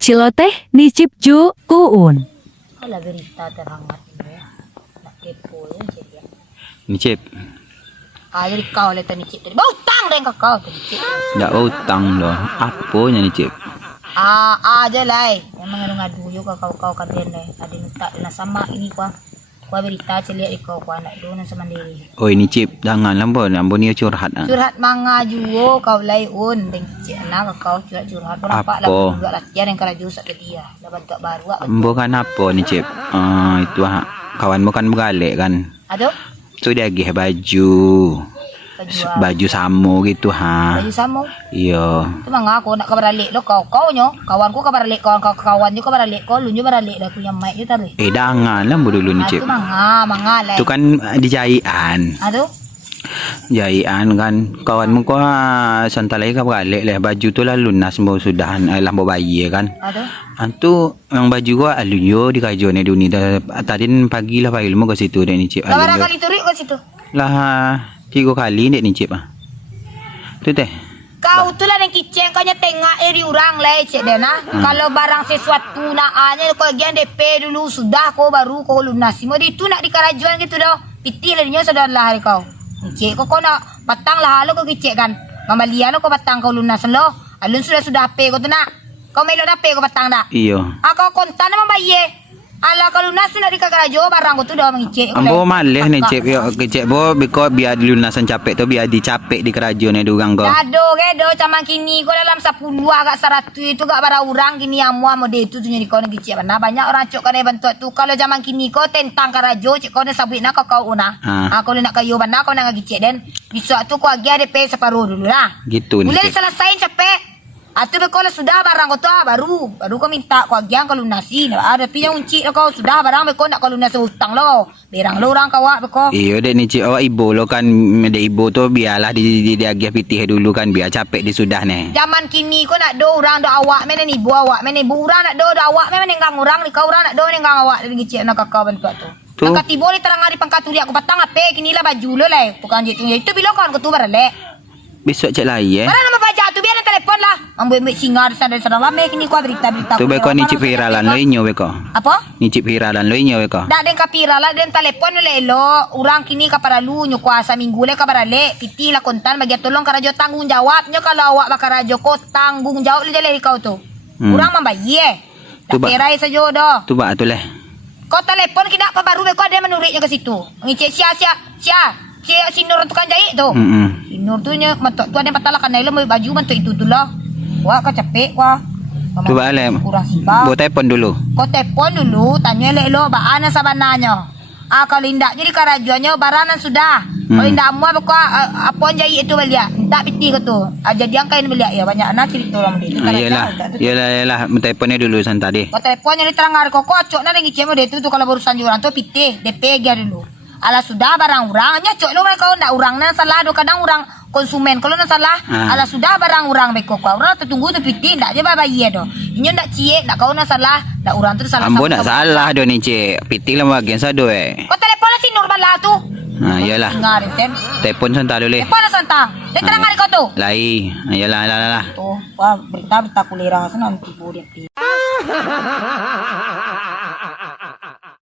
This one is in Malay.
Ciloteh nicip ju kuun. Ala berita terhangat ini ya. Nak kepo ya jadi ya. Nicip. Jadi kau lihat ni cip tadi. Bau tang deh kau tadi cip. Tak utang loh. Apanya nicip? Aja lah. Memang ngadu yo kau kalian deh. Ada minta na sama ini kuah. Kuah berita celia ikau kuah nak donan semandiri. Oi nicip, janganlah pun. Ambon ni curhat ah. Curhat manga juo kau lai un deng cip nak kau curhat pun nampak lah juga lah yang keraju sak dia. Dapat tak baru ah. Bukan apa nicip. Itu kawan bukan bergalek kan. Aduh. Tu dia gih baju. Baju samo gitu ha. Baju samo. Iya. Tu manga aku nak kabaralik lo kau nyo. Kawanku kabaralik kawan juga kabaralik kau lu nyo baralik dah punya mic je tadi. Janganlah dulu nicip. Tu manga lah. Tu kan dijaian. Aduh. Jaian kan kawanmu ko santalai ka balik lah baju tu lah lunas mo sudah lambo bayi kan. Aduh. Antu yang baju gua alunyo di kajo ni duni tadi pagi lah pagi mo ke situ dek nicip Berapa kali turik ke situ? lah 3 kali dek nicip tu teh Kau tu lah yang kiceng kau tengok eri orang lah cik Dena. Kalau barang sesuatu naannya kau gian DP dulu sudah kau baru kau lunasi. Mau itu nak di karajuan gitu dah. Pitih lah dia sudah lah hari kau. Cik kau nak patang lah lo kau kicek kan. Mamalia lo kau patang kau lunas lo. Alun sudah pe kau tu nak. Kau melo dah pe kau patang dah. iyo Kau kontan nama bayi. Ala kalau nasi nak di karajo barang kau tu dah mengicek. ambo malih nicip yo kecek bo biko biar lunasan capek tu biar dicapek di kerajuan ni durang ko. Aduh, gedo zaman kini kau dalam 10 agak 100 itu gak bara orang kini amua mode itu tu jadi kau nak kicik mana banyak orang cok kau bantu tu kalau zaman kini kau tentang karajo cik kau nak sabit nak kau una. Kau nak kayu mana kau nak kicik dan besok tu kau agi ada pe separuh dulu lah. Gitu nih. Boleh diselesain capek. Atau kalau sudah barang kau tu baru kau minta kau agi kau lunasi. Ada pi yang unci kau sudah barang kau nak kau lunasi hutang lo. Berang lo orang kau kau. Iyo dek nicip awak ibu lo kan dek ibu tu biarlah di agih pitih dulu kan biar capek di sudah nih. Zaman kini kau nak do orang do awak mana ni ibu awak mana ibu orang nak do awak mana nenggang orang ni kau orang nak do nenggang awak dari kecil nak kakak bantu tu. Nak tibo ni terang hari pangkaturi aku patang apa kini lah baju lo lah bukan je tu itu bila kau tu barale. Besok cek lain Mana nama baca tu biar telefon lah. Ambil singar sana lama kini kau berita-berita. tu beko nicip viralan lo inyo beko. Apa? Nicip viralan lo inyo beko. Dak den kapira lah den telepon lelo orang kini kaparalu nyo kuasa minggu le kabarale piti lah kontan bagi tolong karajo tanggung jawabnya kalau awak bakarajo ko tanggung jawab le jale kau tu. Orang membayi Tu ba- Terai saja dah. Tu bak tu leh. Kau telepon kita apa baru kau ada menurutnya ke situ. Ngicek sia si Nur tukang jahit tu. Si Nur tu nya mantuk tu ada patala kan lo baju mantuk itu tu lah. Wah kau capek wah. Tu bak leh. Kurang sibak. Bo telefon dulu. Kau telepon dulu tanya lek lo baana sabananya. Kalau indak jadi karajuannya baranan sudah. Kalau indak mua apa jahit itu belia. Tak piti ke tu. Jadi yang kain belia ya banyak anak cerita orang dia tu. Yalah teleponnya dulu san tadi. Kau teleponnya di terang hari kau cok nak dengi cemo dia tu kalau barusan jualan tu piti DP dia dulu. Ala sudah barang orang cok lo mereka ndak orang nan salah do kadang orang konsumen kalau nak salah ala sudah barang orang beko kau orang tertunggu tu piti ndak je bayi do. Inyo ndak cie ndak kau nak salah ndak orang tu salah. Ambo nak salah do ni cik. Piti lah bagian sado Kau telepon lah si Nur Bala tu. Yalah. Ngarin sen. Telefon san tadi leh. Telepon lah santang. Dia terang hari kau tu. Lai. Yalah. Tu, wah berita kulira sana nanti boleh.